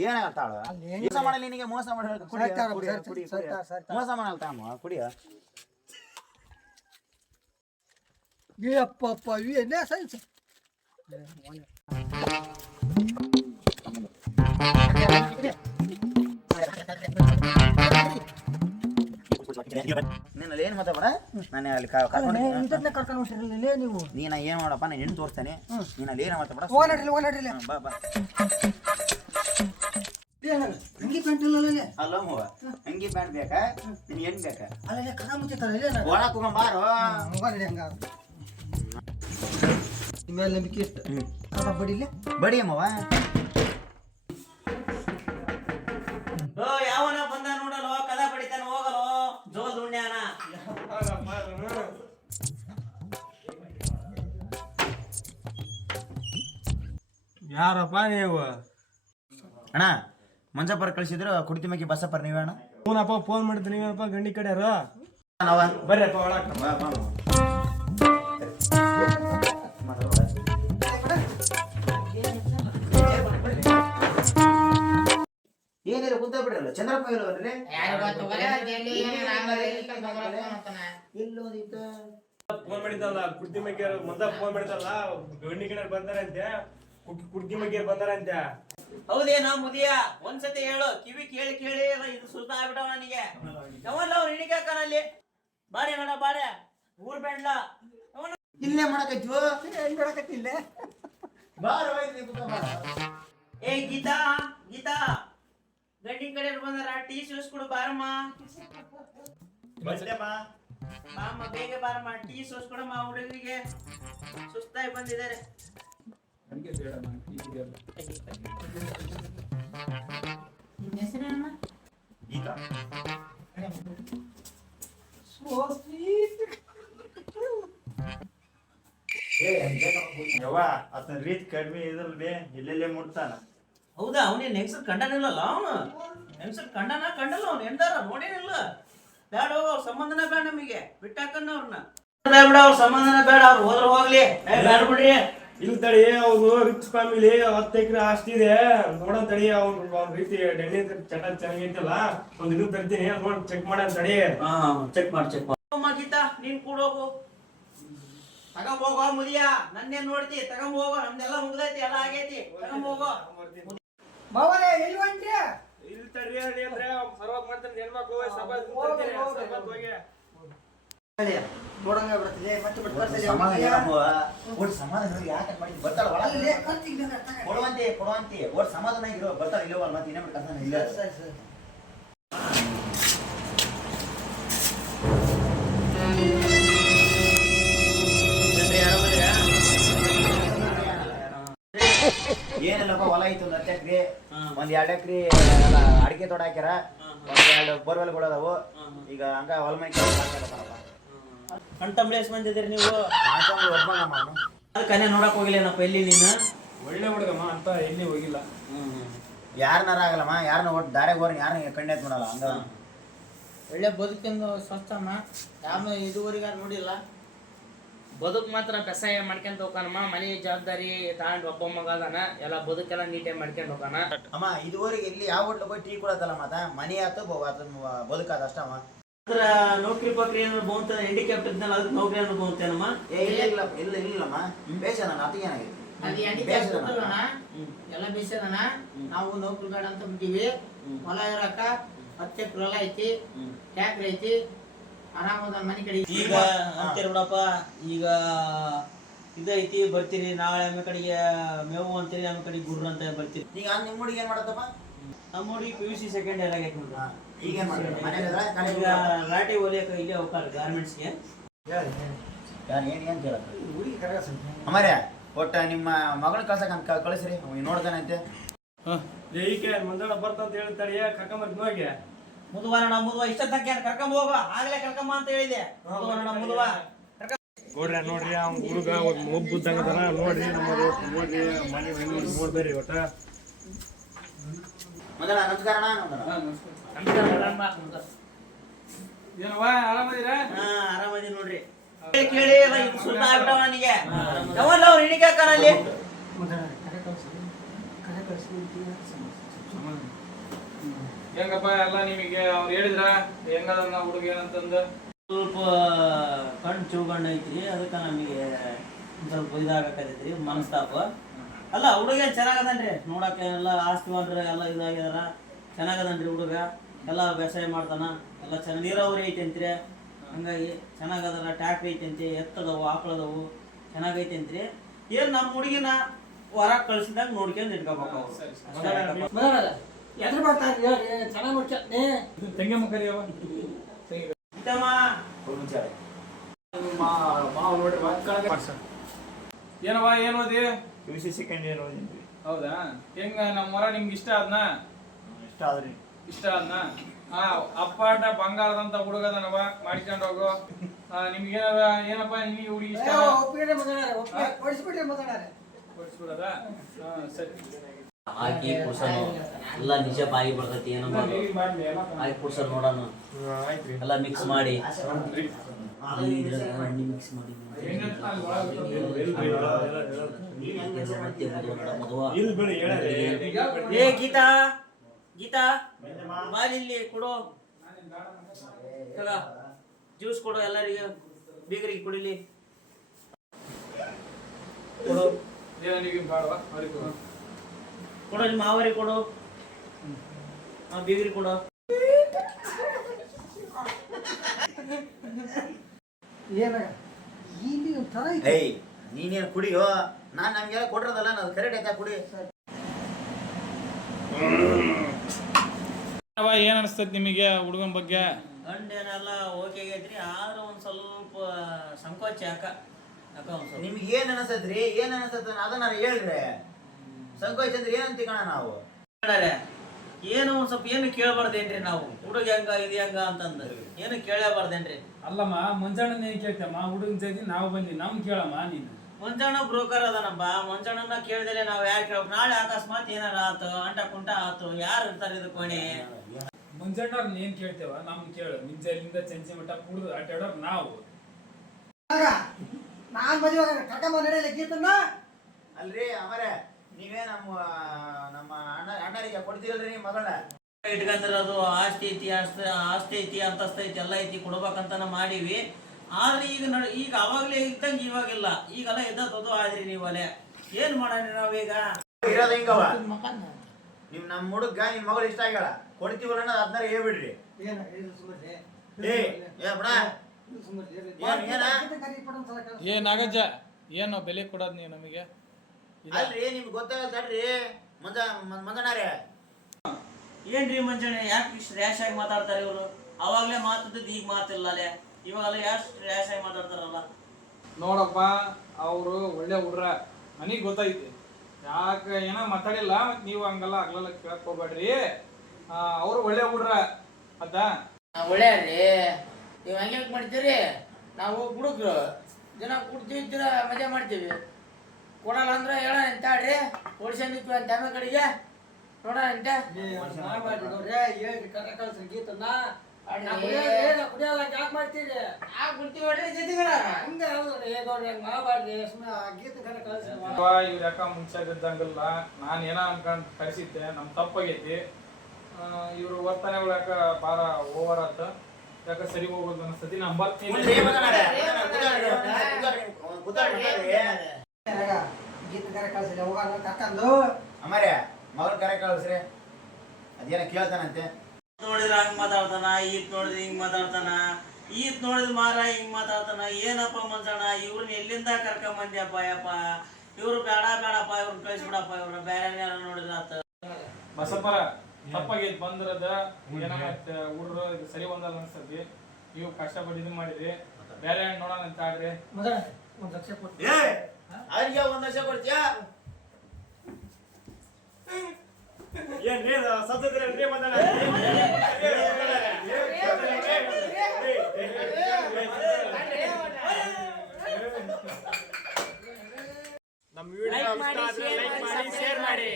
ಏನಾಗತ್ತಾಳ ಮೋಸ ಮಾಡಲಿ ನಿನಗೆ ಮೋಸ ಮಾಡಿ ಮೋಸ ಮಾಡಲ್ತಾಮ ಕುಡಿಯ ಅಪ್ಪ ಅಪ್ಪ ಏನೇ ಸೈನ್ಸ್ ನಿನ್ನಲ್ಲಿ ಏನು ಮಾತಾಡ ನಾನು ಅಲ್ಲಿ ಕರ್ಕೊಂಡು ನೀವು ನೀನ ಏನು ಮಾಡಪ್ಪ ನಾನು ಹೆಣ್ಣು ತೋರಿಸ್ತೇನೆ ನೀನಲ್ಲಿ ಏನು ಮಾತಾಡ ಬಾ ಬಾ ಅಂಗಿ ಪ್ಯಾಂಟ್ ಇಲ್ಲ ಅಲ್ಲ ಮೂವ ಅಂಗಿ ಪ್ಯಾಂಟ್ ಬೇಕಾ ನಿನ್ ಹೆಣ್ಣು ಬೇಕಾ ಅಲ್ಲೇ ಕಸ ಮುಚ್ಚಿರ್ತಾರೆ ಒಳ ಕುಗೊಂಬಾರು ಹಂಗ ಮೇಲೆ ನಂಬಿಕೆ ಇಷ್ಟು ಬಡಿಲ್ಲ ಬಡಿ ಅಮ್ಮವ ಯಾವನ ಬಂದ ನೋಡಲು ಕದ ಬಡಿತಾನ ಹೋಗಲು ಜೋಲ್ ದುಂಡ್ಯಾನ ಯಾರಪ್ಪ ನೀವು ಅಣ್ಣ ಮಂಜಪ್ಪರ್ ಕಳ್ಸಿದ್ರು ಕುಡಿತಿ ಮಕ್ಕಿ ಬಸಪ್ಪರ್ ನೀವೇ ಅಣ್ಣ ಫೋನಪ್ಪ ಫೋನ್ ಮಾಡಿದ್ದು ನೀವೇನಪ್ಪ ಗಂಡಿ ಕಡೆಯವರು ನಾವ ಬರ್ರಿಪ್ಪ ಒಳಗೆ ಏನಿಲ್ಲ ಕುಂತ ಬಿಡ್ರಲ್ಲ ಚಂದ್ರಪ್ಪ ಫೋನ್ ಮಾಡಿದ್ದಲ್ಲ ಕುಡ್ತಿ ಮಗ್ಗಿಯರು ಮೊದಲ ಫೋನ್ ಮಾಡಿದ್ದಲ್ಲ ಗಂಡಿ ಕಡೆಯವ್ರು ಬಂದಾರಂತೆ ಕುಡ್ತಿ ಮಗ್ಗಿಯರು ಬಂದಾರಂತೆ ಹೌದೇನೋ ಮುದಿಯ ಒಂದ್ಸತಿ ಹೇಳು ಕಿವಿ ಕೇಳಿ ಕೇಳಿ ಇದು ಸುತ್ತ ಆಗ್ಬಿಟ್ಟವ ನನಗೆ ಯಾವಲ್ಲ ಅವ್ರು ಹಿಡಿಕಾಕನಲ್ಲಿ ಬಾರೆ ನೋಡ ಬಾರೆ ಊರ್ ಬೇಡ್ಲ ಇಲ್ಲೇ ಮಾಡಕತ್ತೀವೋ ಮಾಡಕತ್ತಿಲ್ಲ ಏ ಗೀತಾ ಗೀತಾ ಗಂಡಿನ ಕಡೆ ಬಂದಾರ ಟೀ ಸೂಸ್ ಕೊಡು ಬಾರಮ್ಮ ಬಾಮ್ಮ ಬೇಗ ಬಾರಮ್ಮ ಟೀ ಸೂಸ್ ಕೊಡಮ್ಮ ಹುಡುಗರಿಗೆ ಸುಸ್ತಾಗಿ ಬಂದಿದ್ದಾರೆ ಆತನ ರೀತಿ ಕಡಿಮೆ ಇದ್ರಲ್ವೇ ಎಲ್ಲೆಲ್ಲೇ ಮುಟ್ತಾನ ಹೌದಾ ಅವನೇನ್ ಹೆಂಗಸರ್ ಕಂಡನಿಲ್ಲಲ್ಲ ಅವನು ಹೆಂಗಸರ್ ಕಂಡಲ್ಲ ಅವ್ನು ಎಂದಾರ ನೋಡೇನಿಲ್ಲ ಬೇಡ ಹೋಗ ಅವ್ರ ಸಂಬಂಧನ ಬೇಡ ನಮಗೆ ಬಿಟ್ಟಾಕನ್ನ ಅವ್ರನ್ನ ಬೇಡ ಅವ್ರ ಸಂಬಂಧನ ಬೇಡ ಅವ್ರು ಹೋದ್ರ ಹೋಗ್ಲಿ ಬೇಡ ಬಿಡ್ರಿ ಇಲ್ಲಿ ತಡಿ ಅವ್ರು ರಿಚ್ ಫ್ಯಾಮಿಲಿ 10 ಎಕರೆ ಆಸ್ತಿ ಇದೆ ನೋಡೋ ತಡಿ ಅವ್ನ ರೀತಿ ಡೆಣ್ಣಿ ಚಟ ಚೆನ್ನಾಗೈತಲ್ಲ ಒಂದ್ ಇದು ತರ್ತೀನಿ ನೋಡಿ ಚೆಕ್ ಮಾಡ ತಡಿ ಚೆಕ್ ಮಾಡಿ ಗೀತಾ ನೀನ್ ಕೂಡ ಹೋಗು ತಗೊಂಬೋಗೋ ಮುದಿಯ ನನ್ನೇನ್ ನೋಡ್ತಿ ತಗೊಂಬೋಗೋ ನಮ್ದೆಲ್ಲ ಮುಗ್ದೈತಿ ಎಲ್ಲ ಆಗೈತಿ ತಗೊಂಬೋಗೋ ಬಾವರೇ ಎಲ್ಲಿ ಹೊಂಟ್ರಿ ಇಲ್ಲಿ ತಡಿ ಅಂದ್ರೆ ಸರ್ವತ್ ಮಾಡ್ತಾನೆ ಹೆಣ್ಮಕ್ಳು ಸಭಾತ್ ಹೋಗಿ ನೋಡಂಗ ಬಿಡ್ತದೆ ಮತ್ತೆ ಬಿಡ್ತಾರೆ ಸಮಾಧಾನ ಯಾಕೆ ಮಾಡಿ ಬರ್ತಾಳ ಕೊಡುವಂತೆ ಓಟ್ ಸಮಾಧಾನ ಆಗಿರೋ ಬರ್ತಾಳ ಇಲ್ಲವಲ್ಲ ಮತ್ತೆ ಇನ್ನೇ ಬಿಡ್ತಾನೆ ಇಲ್ಲ ಏನಿಲ್ಲಪ್ಪ ಹೊಲ ಐತಿ ಒಂದ್ 10 ಎಕರೆ ಒಂದ್ 2 ಎಕರೆ ಅಡಿಕೆ ತೋಟ ಹಾಕ್ಯಾರ ಒಂದ್ 2 ಬೋರ್ವೆಲ್ಗಳು ಅದಾವು ಈಗ ಹಂಗ ಹೊಲ ಮೈ ಕಂಟಂಬ್ಲೇಸ್ ಬಂದಿದ್ದೀರಿ ನೀವು ಕನ್ಯಾ ನೋಡಕ್ ಹೋಗಿಲ್ಲೇನಪ್ಪ ಎಲ್ಲಿ ನೀನು ಒಳ್ಳೆ ಹುಡುಗಮ್ಮ ಅಂತ ಎಲ್ಲಿ ಹೋಗಿಲ್ಲ ಯಾರನಾರ ಆಗಲ್ಲಮ್ಮ ಯಾರನ್ನ ಒಟ್ಟು ದಾರಿಗೆ ಹೋಗಿ ಯಾರನ್ನ ಕಣ್ಣೆತ್ ಮಾಡಲ್ಲ ಹಂಗ ಒಳ್ಳೆ ಬದುಕಿಂದು ಸ್ವಸ್ಥಮ್ಮ ಯಾವನು ಇದುವರೆಗೆ ನೋಡಿಲ್ಲ ಬದುಕು ಮಾತ್ರ ಕಸಾಯ ಮಾಡ್ಕೊಂತ ಹೋಗಾನಮ್ಮ ಮನೆ ಜವಾಬ್ದಾರಿ ತಗೊಂಡು ಒಬ್ಬ ಮಗ ಅದಾನ ಎಲ್ಲ ಬದುಕೆಲ್ಲ ನೀಟಾಗಿ ಮಾಡ್ಕೊಂಡು ಹೋಗಾನ ಅಮ್ಮ ಇದುವರೆಗೆ ಇಲ್ಲಿ ಯಾವ ಹೋಟ್ಲು ಹೋಗಿ ಟೀ ಕೊಡತ್ತಲ್ಲ ಮಾತ ಮನೆ ಆತು ಬದುಕಾದ ಅಷ್ಟಮ್ಮ ನೌಕರಿ ಪಕ್ರಿ ಏನಾದ್ರು ಬಹುತ ಹ್ಯಾಂಡಿಕ್ಯಾಪ್ಟ್ ಇದ್ನಲ್ಲ ಅದಕ್ಕೆ ನೌಕರಿ ಏನಾದ್ರು ಬಹುತೇನಮ್ಮ ಇಲ್ಲಮ್ಮ ಬೇಸನ ಅತಿಗೇನಾಗಿದೆ ಅದು ಹ್ಯಾಂಡಿಕ್ಯಾಪ್ಟ್ ಎಲ್ಲ ಬೇಸದನ ನಾವು ನೌಕರಿ ಬೇಡ ಅಂತ ಬಿಟ್ಟಿವಿ ಹೊಲ ಇರಕ 10 ಎಕರೆ ಹೊಲ ಐತಿ ಟ್ಯಾಕ್ರಿ ಐತಿ ಆರಾಮದ ಮನೆ ಕಡೆ ಈಗ ಅಂತೀರ ನೋಡಪ್ಪ ಈಗ ಇದೈತಿ ಬರ್ತೀರಿ ನಾಳೆ ಆಮೇಲೆ ಕಡೆಗೆ ಮೇವು ಅಂತೀರಿ ಆಮೇಲೆ ಕಡೆಗೆ ಗುಡ್ರ ಅಂತ ಬರ್ತೀರಿ ಈಗ ನಿಮ್ಮ ಹುಡುಗಿ ಏನ್ ಮಾಡತ್ತಪ್ಪ ನಮ್ಮ ಹುಡುಗಿ PUC ಸೆಕೆಂಡ್ ಇಯರ್ ಆಗೈತೆ ನೋಡ್ರಿ ಈಗ ಏನ್ ಮಾಡ್ತಾರೆ ಈಗ ಲಾಟಿ ಹೊಲಿಯಕ್ಕೆ ಇಲ್ಲೇ ಹೋಗ್ತಾರೆ ಗಾರ್ಮೆಂಟ್ಸ್ಗೆ ಏನ್ ಕೇಳತ್ತ ಅಮರೇ ಒಟ್ಟ ನಿಮ್ಮ ಮಗಳ ಕಳ್ಸಕ್ ಕಳಿಸ್ರಿ ನೋಡ್ತಾನಂತೆ ಈಕೆ ಮುಂದಣ ಬರ್ತಂತ ಹೇಳ್ತಾಳೆ ಕರ್ಕೊಂಬರ್ತೀನಿ ಹೋಗಿ ಮುದುವರಣ ಮುದುವ ಇಷ್ಟಕ್ಕೆ ಕರ್ಕೊಂಡ್ ಹೋಗೋ ಆಗ್ಲೇ ಕರ್ಕೊಂಬ ಅಂತ ಹೇಳಿದೆ ಮುದುವರಣ ಮುದುವ ನೋಡ್ರಿ ಅವ್ನ ಹುಡುಗ ಒಂದು ಮೊಬ್ಬುದ್ದಂಗದನ ನೋಡ್ರಿ ನಮ್ಮ ನೋಡ್ರಿ ಮನೆ ನೋಡ್ಬೇರಿ ಒಟ್ಟ ಮೊದಲ ನಮಸ್ಕಾರ ಅಣ್ಣ ಅಂದನ. ನಮಸ್ಕಾರ ಬರಮ್ಮ. ಏನವ್ವ ಆರಾಮದಿರಾ? ಹಾ ಆರಾಮದಿ ನೋಡ್ರಿ. ಕೇಳಿ ಸುತ್ತ ಆಗ್ಬಿಟ್ಟವ ನನಗೆ. ಯಾವಲ್ಲ ಅವ್ರು ಹಿಡಿಕೆ ಹಾಕನಲ್ಲಿ ಹೆಂಗಪ್ಪ ಎಲ್ಲ ನಿಮಗೆ ಅವ್ರು ಹೇಳಿದ್ರ ಹೆಂಗದ ಹುಡುಗ ಏನಂತಂದು? ಸ್ವಲ್ಪ ಕಣ್ಣು ಚೂಗಣ್ಣ ಐತ್ರಿ, ಅದಕ್ಕೆ ನಮಗೆ ಸ್ವಲ್ಪ ಇದಾಗಕತ್ತೈತ್ರಿ ಮನಸ್ತಾಪ. ಅಲ್ಲ ಹುಡುಗ ಚೆನ್ನಾಗದನ್ರಿ, ನೋಡಕ್ಕೆ ಎಲ್ಲ ಆಸ್ತಿ ಮಾಡ್ರಿ ಎಲ್ಲ ಇದಾಗ್ಯಾರ. ಚೆನ್ನಾಗದನ್ರಿ ಹುಡುಗ, ಎಲ್ಲ ವ್ಯವಸಾಯ ಮಾಡ್ತಾನ, ಎಲ್ಲ ಚೆನ್ನಾಗಿ ನೀರಾವರಿ ಐತಂತ್ರಿ. ಹಂಗಾಗಿ ಚೆನ್ನಾಗದಲ್ಲ, ಟ್ಯಾಕ್ಟ್ರಿ ಐತಂತಿ, ಎತ್ತದವು ಆಕಳದವು ಚೆನ್ನಾಗೈತಂತ್ರಿ. ಏನ್ ನಮ್ಮ ಹುಡುಗಿನ ಹೊರಗೆ ಕಳ್ಸಿದಾಗ ನೋಡ್ಕೊಂಡು ಇಟ್ಕೋಬೇಕು ಅವ್ರು. ಎದ್ರ ಬರ್ತಾರೆ ಚೆನ್ನಾಗಿ ನೋಡ್ಕೊಂತೀನಿ. ತೆಂಗಮ್ಮ ಕರಿಯವ ಇತ್ತಮ್ಮ, ಮುಂಚೆ ಏನವ್ವ ಏನ್ ಓದಿ? PUC ಸೆಕೆಂಡ್ ಇಯರ್ ಓದಿದ್ವಿ. ಹೌದಾ? ಹೆಂಗ ನಮ್ಮ ಹೊರ ನಿಮ್ಗೆ ಇಷ್ಟ ಆದ್ನ? ಇಷ್ಟ ಆದ್ರಿ. ಇಷ್ಟ ಆದ್ನ? ಹಾ, ಅಪ್ಪಾಟ ಬಂಗಾರದಂತ ಹುಡುಗದನವ, ಮಾಡ್ಕೊಂಡು ಹೋಗು. ನಿಮ್ಗೆ ಏನಪ್ಪ ನಿಮಗೆ ಹುಡುಗಿ ಇಷ್ಟ? ಒಪ್ಪಿಗೆ ಮಾತಾಡಾರೆ, ಹೊಡಿಸ್ಬಿಟ್ರೆ ಮಾತಾಡಾರೆ. ಕೊಡಿಸ್ಬಿಡದ? ಹಾ ಸರಿ. ಹಾಕಿ ಕುಡ್ಸೋಣ ಎಲ್ಲ ನಿಜ ಬಾಯಿ ಬರ್ತೈತಿ, ಏನೋ ಹಾಕಿ ಕುಡ್ಸೋಣ ನೋಡೋಣ, ಎಲ್ಲ ಮಿಕ್ಸ್ ಮಾಡಿ ಮಿಕ್ಸ್ ಮಾಡಿ ಏ ಗೀತಾ ಗೀತಾ ಬಾಲಿಲ್ಲಿ ಕೊಡು, ಜ್ಯೂಸ್ ಕೊಡು ಎಲ್ಲರಿಗೆ, ಬೀಗರಿಗೆ ಕುಡಿಲಿ ಕೊಡು. ಏನಿಗೆ ಬಾಳವಾ ಅವ್ರಿಗೆ ಕೊಡು. ಕೊಡು ನಿಮ್ಮ ಮಾವರಿಗೆ ಕೊಡು, ಬೀಗರಿಗೆ ಕೊಡು. ಏನಾಗ ಇಲ್ಲಿ ಒಂಥರ ಐತಿ. ಏಯ್ ನೀನೇನು ಕುಡಿಯೋ, ನಾನು ನಮ್ಗೆಲ್ಲ ಕೊಟ್ಟಿರೋದಲ್ಲ, ಅದು ಕರೆಕ್ಟ್ ಆಯ್ತಾ ಕುಡಿ. ಏನ್ ಅನಿಸ್ತೈತಿ ನಿಮಗೆ ಹುಡುಗನ ಬಗ್ಗೆ? ಗಂಡೇನೆಲ್ಲ ಓಕೆ ಆಗೈತ್ರಿ, ಆದ್ರೆ ಒಂದ್ ಸ್ವಲ್ಪ ಸಂಕೋಚ ಯಾಕ ಒಂದ್ ಸ್ವಲ್ಪ. ನಿಮ್ಗೆ ಏನ್ ಅನಿಸ್ತೈತ್ರಿ, ಏನ್ ಅನಿಸ್ತೈತಿ ಅದನ್ನ ಹೇಳ್ರಿ. ಸಂಕೋಚ ಅಂದ್ರೆ ಏನಂತ ಕಣ ನಾವು ಹೇಳ್ಯಾರೆ, ಏನು ಒಂದ್ ಸ್ವಲ್ಪ ಏನು ಕೇಳಬಾರ್ದೇನ್ರಿ ನಾವು, ಹುಡುಗ ಹೆಂಗ ಇದು ಹೆಂಗ ಅಂತಂದ ಏನು ಕೇಳಬಾರ್ದೇನ್ರಿ. ಅಲ್ಲಮ್ಮ ಮಂಜಣ್ಣನ ಏನ್ ಕೇಳ್ತಮ್ಮ, ಹುಡುಗನ ಜೊತೆ ನಾವು ಬಂದಿ ನಮ್ ಕೇಳಮ್ಮ ನೀನು. ಮಂಜಣ್ಣ ಬ್ರೋಕರ್ ಅದನಪ್ಪ, ಮಂಜಣ್ಣನ ಕೇಳ್ದಲೆ ನಾವ್ ಯಾರು ಕೇಳ್ಬೇಕು. ನಾಳೆ ಅಕಸ್ಮಾತ್ ಏನಾರ ಆತು, ಅಂಟ ಕುಂಟ ಆತು, ಯಾರು ಇರ್ತಾರ ಇದು ಕೊನೆ. ಮಂಜಣ್ಣವ್ರನ್ನ ಏನ್ ಕೇಳ್ತೇವ ನಮ್ ಕೇಳು. ಮುಂಜಾನಿಂದ ಚಂಚಿ ಮಟ್ಟ ಕುಡಿದು ಅಡ್ಡಾಡೋರ್ ನಾವು. ನಾನ್ ಮದುವೆ ಕರ್ಕೊಂಬ ನಡೆಯಲ್ಲ ಗೀತನ್ನ. ಅಲ್ರಿ ಅಮರೇ, ನೀವೇ ನಮ್ಮ ಅಣ್ಣರಿಗೆ ಕೊಡ್ತೀರಲ್ರಿ ಮಗಳ ಇಟ್ಕಂದಿರೋದು ಆಸ್ತಿ ಐತಿ, ಆಸ್ತಿ ಐತಿ, ಅಂತಸ್ತ ಐತಿ, ಎಲ್ಲ ಐತಿ ಕೊಡ್ಬೇಕಂತ ಮಾಡೀವಿ. ಆದ್ರೆ ಈಗ ಅವಾಗ್ಲೇ ಇದ್ದಂಗೆ ಇವಾಗಿಲ್ಲ, ಈಗೆಲ್ಲ ಎದ್ದದ್ದು ಆದ್ರಿ ನೀವಲ್ಲೇ ಏನ್ ಮಾಡೋಣ ನಾವೀಗ. ಇರೋದು ಹಿಂಗವ, ನಿಮ್ ನಮ್ಮ ಹುಡುಗ ನಿಮ್ ಮಗಳು ಇಷ್ಟ ಆಗ್ಯಾಳ, ಕೊಡ್ತೀವಲ್ಲ ಅನ್ನೋದು ಅದನ್ನ ಹೇಳ್ಬಿಡ್ರಿ. ಏನ ಇದು ಸುಮ್ಮನೆ ಏ ಬಿಡ ಏ ನಾಗಜ್ಜ, ಏನು ಬೆಲೆ ಕೊಡೋದ್ ನೀವು ನಮಗೆ? ಅಲ್ರಿ ನಿಮ್ಗೆ ಗೊತ್ತಾಗಲ್ರಿ ಮಂಜಣ್ಣಾರೇ. ಏನ್ರಿ ಮಂಜಣ್ಣ ಯಾಕೆ ಇಷ್ಟು ರ್ಯಾಶ್ ಆಗಿ ಮಾತಾಡ್ತಾರೆ ಇವರು? ಅವಾಗ್ಲೇ ಮಾತಾಡಿದ್ದು ಈಗ ಮಾತಿಲ್ಲ ಅಲ್ಲೇ, ಇವಾಗೆಲ್ಲ ಎಷ್ಟು ರ್ಯಾಶ್ ಆಗಿ ಮಾತಾಡ್ತಾರಲ್ಲ. ನೋಡಪ್ಪ, ಅವರು ಒಳ್ಳೆ ಹುಡ್ರ, ನನಗೆ ಗೊತ್ತೈತಿ. ಯಾಕೆ ಏನೋ ಮಾತಾಡಿಲ್ಲ, ಮತ್ ನೀವು ಹಂಗಲ್ಲ ಆಗ್ಲಲ್ಲ ಕೇಳಕ್ ಹೋಗ್ಬೇಡ್ರಿ. ಅವ್ರು ಒಳ್ಳೆ ಹುಡ್ರ ಅದ. ಒಳ್ಳೆಯವ್ರಿ, ನೀವು ಹಂಗೆ ಮಾಡ್ತೀರಿ. ನಾವು ಹುಡುಗ್ರು ದಿನ ಕುಡ್ತೀವಿ, ದಿನ ಮಜಾ ಮಾಡ್ತೀವಿ. ಕೊಡಲ್ಲ ಅಂದ್ರೆ ಹೇಳ ಎಂತಾಡ್ರಿ, ಓಡಿಸ್ಕೊಂಡಿದ್ವಿ ಅಂತ ಆಮೇಲೆ ಕಡೆಗೆ ನೋಡ ಎಂತ ಕಳ್ಸ್ರಿ ಗೀತನ್ನ. ಕುಡಿಯೋದ ಯಾಕೆ ಮಾಡ್ತೀರಿ? ಬಿಡ್ತೀವಿ ನೋಡ್ರಿ ಜೊತೆಗಳ. ಹಂಗ ಮಾಡಬಾರ್ದು, ಸುಮ್ಮನೆ ಗೀತ ಕಡೆ ಕಳ್ಸಿ. ಇವ್ರ ಯಾಕ ಮುಂಚಾಗಿದ್ದಂಗಲ್ಲ, ನಾನು ಏನೋ ಅನ್ಕೊಂಡ್ ಕಳಿಸಿದ್ದೆ, ನಮ್ ತಪ್ಪಾಗೈತಿ. ಇವ್ರ ವರ್ತನೆಗಳು ಯಾಕ ಬಾಳ ಓವರ್ ಆತ, ಯಾಕ ಸರಿ ಹೋಗೋದು ಅನ್ಸ್ತತಿ. ನಾ ಬರ್ತೀನಿ. ಗೀತ ಕರೆ ಕಳ್ಸಿಲ್ಲ, ಹೋಗೋಣ ಕರ್ಕೊಂಡು. ಅಮರೇ ಮಗಳ ಕರೆ ಕಳಿಸ್ರಿ, ಅದೇನ ಕೇಳ್ತಾನಂತೆ. ನೋಡಿದ್ರೆ ಹಂಗ್ ಮಾತಾಡ್ತಾನ, ಈತ್ ನೋಡಿದ್ರೆ ಹಿಂಗ್ ಮಾತಾಡ್ತಾನ, ಈತ್ ನೋಡಿದ್ರೆ ಮಾರ ಹಿಂಗ್ ಮಾತಾಡ್ತಾನ. ಏನಪ್ಪ ಮಂಜಣ್ಣ, ಇವ್ರನ್ನ ಎಲ್ಲಿಂದ ಕರ್ಕೊಂಬಂದ್ಯಪ್ಪ ಯಪ್ಪ? ಇವ್ರು ಬೇಡಪ್ಪ, ಇವ್ರನ್ನ ಕಳಿಸ್ಬಿಡಪ್ಪ, ಇವ್ರನ್ನ ಬೇರೆ ಯಾರು ನೋಡಿದ್ರ ಆತ. ಬಸಪ್ಪರ ತಪ್ಪಾಗೈತಿ ಬಂದಿರೋದ. ಏನೋ ಮತ್ತೆ ಹುಡ್ರು ಸರಿ ಒಂದಲ್ಲ ಅನ್ಸ್ತತಿ. ನೀವು ಕಷ್ಟಪಟ್ಟು ಮಾಡಿದ್ರಿ, ಬೇರೆ ನೋಡೋಣ ಅಂತ ಆಡ್ರಿ. ಮೊದಲ 1 ಲಕ್ಷ ಕೊಟ್ಟು ಅವ್ರಿಗೆ 1 ಲಕ್ಷ ಕೊಡ್ತೀಯಾ? ನಮ್ಮ ವಿಡಿಯೋ ಲೈಕ್ ಮಾಡಿ, ಶೇರ್ ಮಾಡಿ.